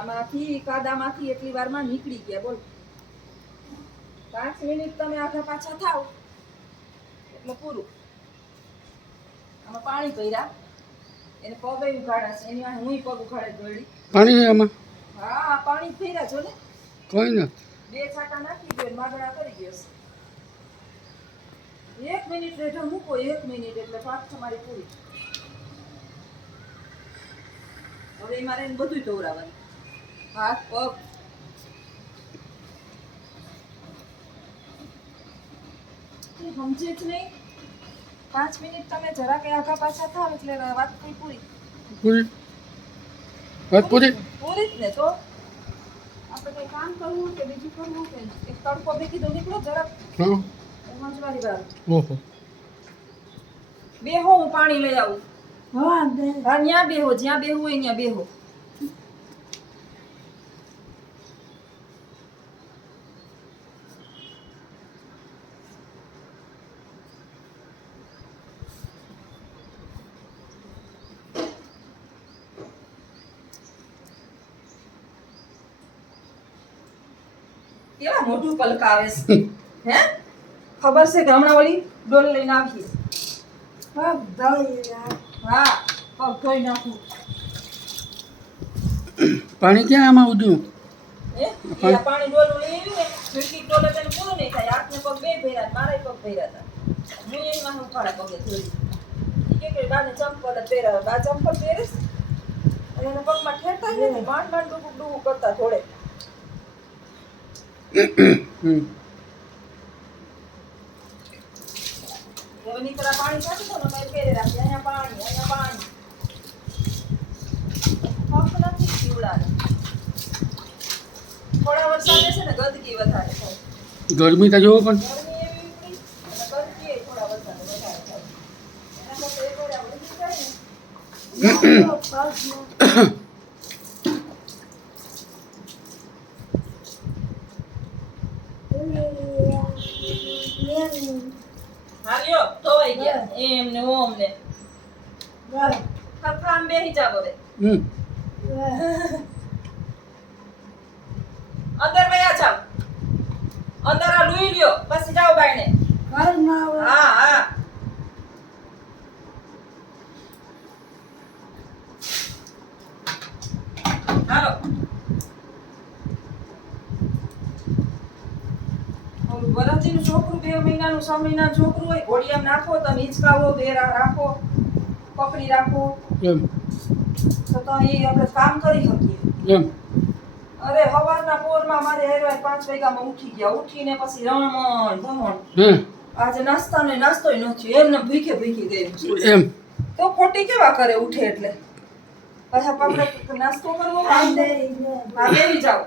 આમાંથી કાદામાંથી એટલી વારમાં નીકળી ગયા. બોલ 5 મિનિટ તમે આગળ પાછા થાવ એટલે પૂરું. આમાં પાણી પીરા એને પગે ઉઘાડા છે એની હું પગ ઉઘાડે દોડી પાણી આમાં. હા પાણી પીરા જો ને કોઈ ના 2 છાંટા નાખી દો માગણા કરી ગયો છે. 1 મિનિટ રેઠો મૂકો 1 મિનિટ એટલે પાક તમારી પૂરી. હવે મારે એને બધું ધોવરાવાનું હાથ પગ. સમજે જ નહીં. 5 મિનિટ તમે જરાક આગા પાછા થાવ એટલે વાત થઈ પૂરી. પૂરી વાત પૂરી પૂરી જ ને. તો આપણે કઈ કામ કરવું કે બીજું કરવું કે એક તડકો બેકી દો નીકળો જરાક. હા સમજવાની વાત. ઓહો બેહો હું પાણી લઈ આવું. હા ત્યાં બેહો જ્યાં બેહવું હોય ત્યાં બેહો. કેવા મોટું પલકાવે છે હે? ખબર છે કે હમણાં ઓલી ડોલ લઈને આવીએ. હા પગ ધોઈ નાખું. પાણી ક્યાં આમાં ઉડ્યું? પાણી ડોલ લઈ આવી ને કેટલી ડોલ તને પૂરું નહીં થાય. હાથને પગ બે ભર્યા મારે પગ ભર્યા હતા. હું એમાં ઉખાડા પગે ધોઈ કે બાને ચંપલ પહેરાવે. બા ચંપલ પહેરે અને એના પગમાં ઠેરતા જ નથી. માંડ ડૂબું ડૂબું કરતા થોડે. નીકળા પાણી કાઢી દો ને પહેરી રાખી. અહીંયા પાણી ફક્ત નથી પીવડાને. થોડા વરસાદે છે ને ગંદકી વધારે થાય. ગરમી તો જોવો પણ ગરમી એવી ઉતરી અને ગંદકી થોડા વરસાદે વધારે થાય. એના કરતા એક વાર વળી જાય ને. હાલ્યો ધોવાઈ ગયા એમ ને ઓમ ને ખરખામ બેહી જાવ હવે. અંદર વયા જાવ. અંદર આ લુઈ લ્યો પછી જાવ બાયણે. હા હા હાલો. વરજીનું છોકરું 2 મહિનાનું 6 મહિનાનું છોકરું હોય ઘોડિયામાં નાખો તમે હિંચકાવો બેરા રાખો પકડી રાખો એમ તો એ આપણે કામ કરી શકીએ એમ. અરે સવારના પોરમાં મારે હેરવાય 5 વાગ્યામાં ઉઠી ગયા. ઉઠીને પછી રમણ ભમણ. આજે નાસ્તોય નથી એમને ભૂખે ગઈ એમ તો ખોટી કેવા કરે ઉઠે એટલે. પાછા આપણે નાસ્તો કરવો હા બેસી જાઓ.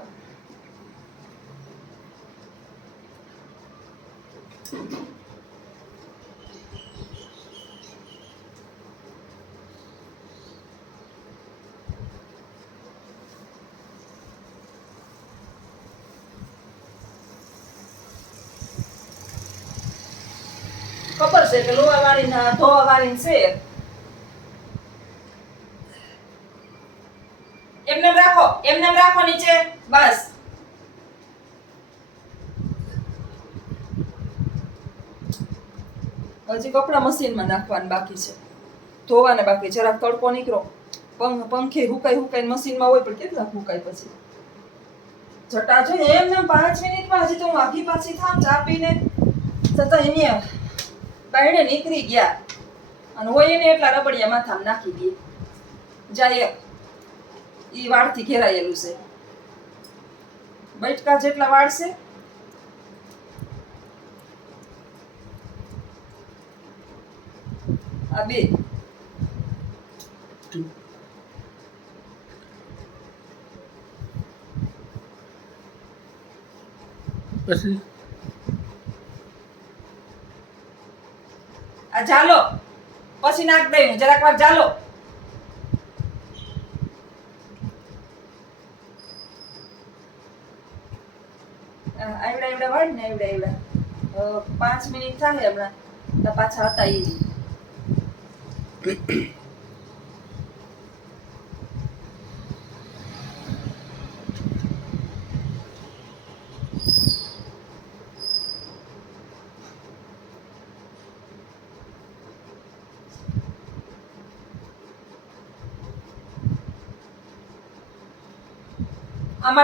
ખબર છે કે લોહા વાળી ના ધોવા વાળી છે. એમને રાખો નીચે બસ. હજી કપડા મશીનમાં નાખવાના બાકી છે. ધોવાને બાકી. જરાક તડકો નીકળો પંખે હુકાઈને મશીનમાં હોય પણ કેટલા હુકાય પછી. જટા જો એમને 5 મિનિટમાં હજી તો હું આખી પાછી થામ ચા પીને છતાં એને બાયણે નીકળી ગયા અને હોય એને એટલા રબડિયા માથામાં નાખી દે જાય. ઈ વાળથી ઘેરાયેલું છે. બટકા જેટલા વાળ છે. આ 2 પછી આ ચાલો પછી નાખ દઈ હું જરાક વાર ચાલો. આવડા વાળ ને આવડા 5 મિનિટ થાય હમણાં તો પાછા હતા એ. આમાં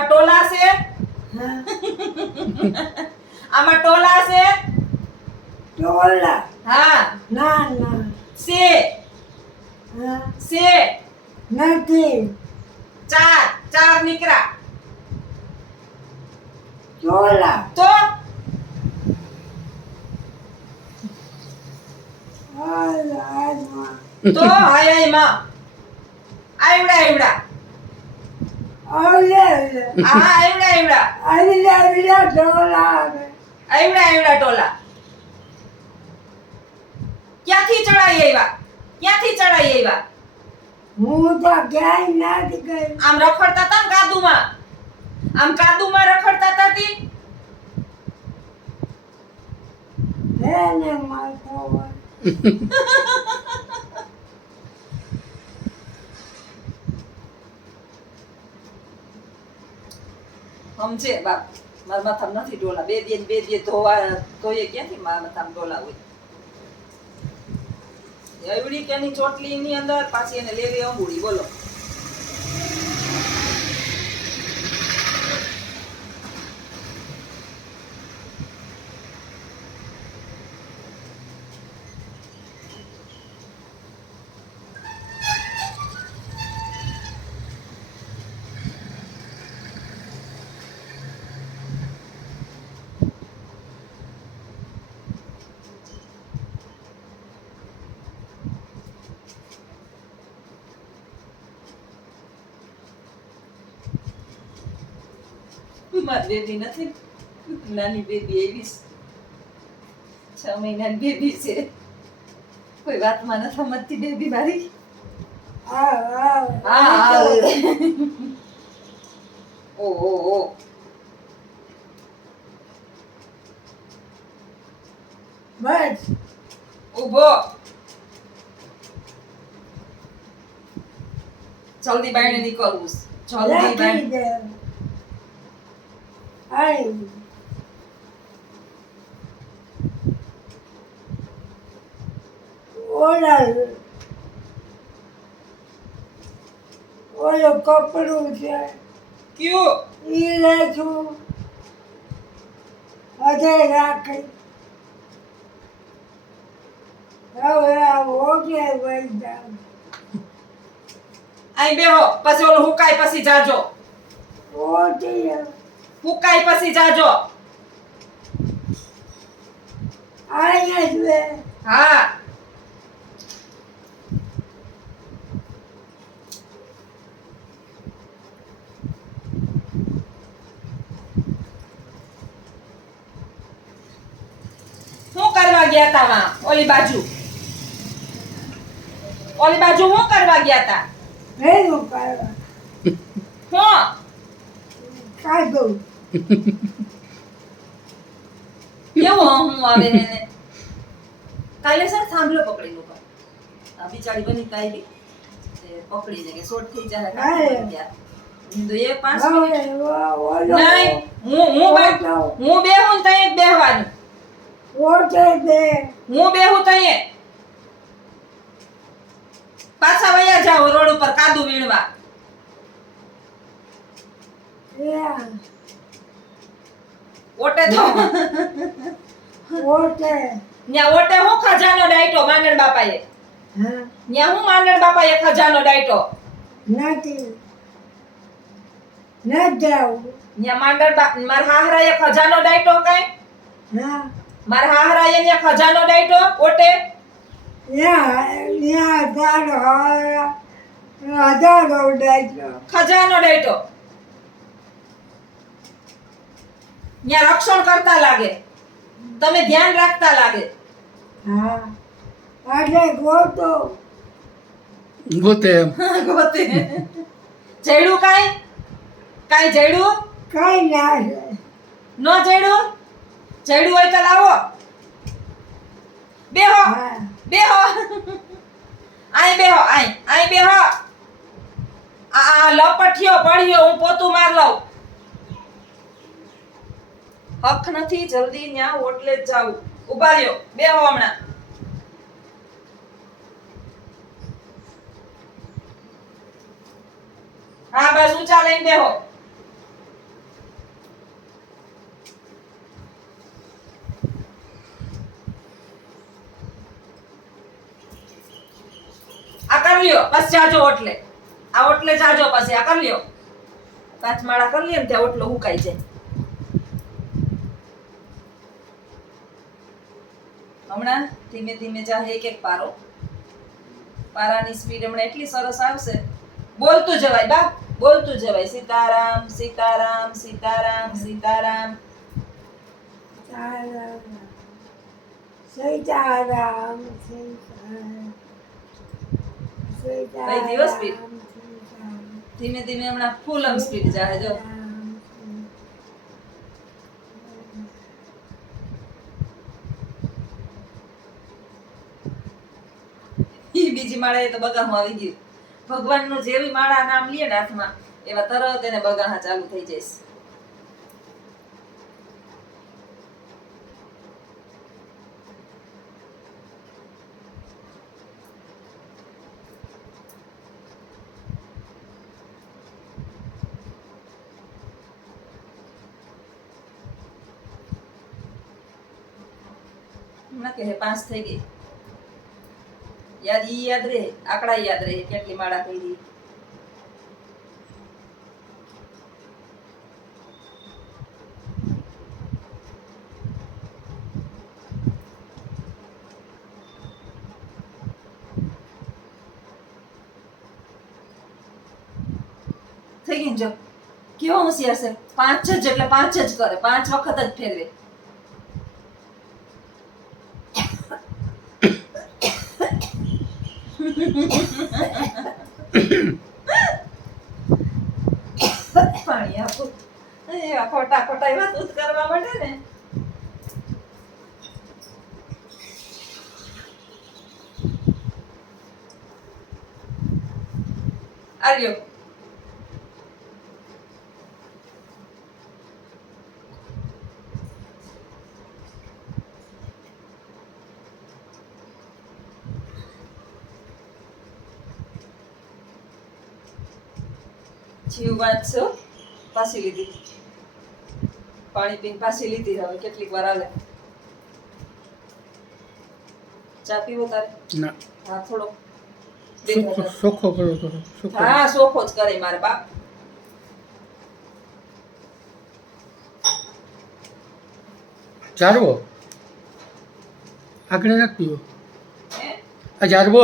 ટોલા છે હા આમાં ટોલા છે ટોલા હા ના ના છે હા છે નથી ચાર ચાર નીકળ્યા ટોલા તો હાલમાં તો હાય હાય માં આવડા આવડા આવલે હા આવડા આવલે ટોલા આવડા ટોલા ક્યાંથી ચડાઈ આવ્યા હું તો ક્યાંય નથી ગઈ આમ રખડતા હતા ને કાદુમાં રખડતા હતા તી હે ને માથો સમજે બાપ મારા માથામાં નથી ડોલા બે દે ધોવા ધોઈએ ક્યાંથી મારા માથામાં ડોલા હોય એવડી કેની ચોટલી ની અંદર પાછી એને લેવી અંબુડી બોલો મારી બેબી નથી નાની બેબી એવી 6 મહિનાની બેબી છે કોઈ વાતમાં ન સમજતી બેબી મારી હા ઓ બસ ઊભો જલ્દી બાયણે નીકળવું જલ્દી રાખી બાયણે દે આઈ ઓલો કપડું છે ક્યું ઈ લે છું હજે રાખી હવે આ ઓકે વઈ જાવ અહીં બેહો પછી ઓલું હુકાય પછી જાજો ઓટી હુકાય પછી જાજો આઈ જ લે હા શું કરવા ગયા તા માં ઓલી બાજુ શું કરવા ગયા તા ભેગું કરવા હું કાઢું કેવો હું આવે એને કાલે સર થાંભલો પકડીનો પર આ બિચારી બની કાઈ પકડીને કે શોર્ટ થઈ જાય કાઢી ગયા તો એ 5 મિનિટ નહીં હું બેહું તઈ જ બેહવાનું ઓટે દે હું બેહું તઈ પાછા વયા જાઓ રોડ ઉપર કાદુ વીણવા ઓટે તો ઓટે ન્યા ઓટે હું ખજાનો ડાયટો માંડણ બાપાએ હા ન્યા હું માંડણ બાપાએ ખજાનો ડાયટો નથી ન જાવ ન્યા માંડણ માર હાહરાએ ખજાનો ડાયટો કાઈ હા માર હાહરાએ ન્યા ખજાનો ડાયટો ઓટે યા તારો હજારો ડાયટો ખજાનો ડાયટો ન્યા રક્ષણ કરતા લાગે તમે ધ્યાન રાખતા લાગે હા આજે ગોતો ગોતે એમ ગોતે જયડું કાઈ જયડું કઈ ના છે નો જયડું હોય તો લાવો બેહો હા બેહો આઈ બેહો આઈ બેહો. આ લપઠિયો પડ્યો, હું પોતું માર લઉં. હક નથી, જલ્દી ન્યા ઓટલે જ જાવું. ઉભા રહ્યો, બેહો હમણાં. હા બસ ઊંચા લઈને બેહો. આ કરી લ્યો, બસ જાજો ઓટલે. આ ઓટલે જાજો, પછી આ કરી લ્યો. કાચમાળા કરી લ્યો ને ત્યાં ઓટલો હુકાઈ જાય. હમણાં ધીમે ધીમે જાહે એક એક પારો. પારાની સ્પીડ હમણાં એટલી સરસ આવશે. બોલતું જવાય બા, બોલતું જવાય. સીતારામ સીતારામ સીતારામ સીતારામ. સીતારામ કઈ દિવસ સ્પીડ? ધીમે ધીમે હમણાં ફૂલ આમ સ્પીડ જાહે જો. ઈ બીજી માળાએ તો બગાહું આવી ગયું. ભગવાનનું જેવી માળા નામ લે ને હાથમાં, એવા તરત એને બગાહા ચાલુ થઈ જશે. હમણાં કે 5 થઈ ગઈ. યાદ રહે, આંકડા યાદ રહે કેટલી માળા કરી. થઈ ગઈ ને જો કેવો હોશિયાર છે. 5 જ એટલે 5 જ કરે, 5 વખત જ ફેરવે. પાણી આપો. એ ખોટા ખોટા વાત ઉત કરવા માટે ને. આવ્યો. જીવ વાંચશો, પાછી લીધી. પાણી પીને પાછી લીધી. હવે કેટલીક વાર હાલે. ચા પીવો તારે? ના, હા થોડો ચોખ્ખો કરો તો ચોખ્ખો. હા સોખો જ કરે મારા બાપ. જારવો આગળ નથી પીવો. હે? આ જારવો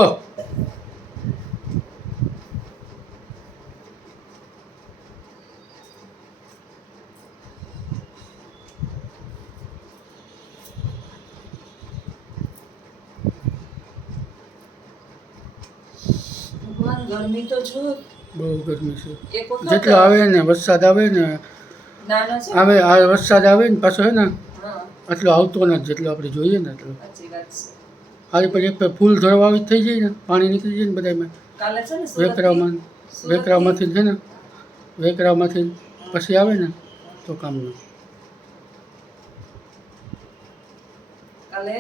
ભગવાન ગરમી તો જો બહુ ગરમી છે. એક વખત જેટલો આવે ને વરસાદ આવે ને નાનો છે. આવે આ વરસાદ આવે ને પાછો હે ને હા આટલો આવતો નથી જેટલો આપણે જોઈએ ને એટલો. સાચી વાત છે. હારી પછી એક ફૂલ ધરવા આવી થઈ જાય ને પાણી નીકળી જાય ને બધામાં કાલે છે ને વેકરામાંથી છે ને વેકરામાંથી પછી આવે ને તો કામનું. કાલે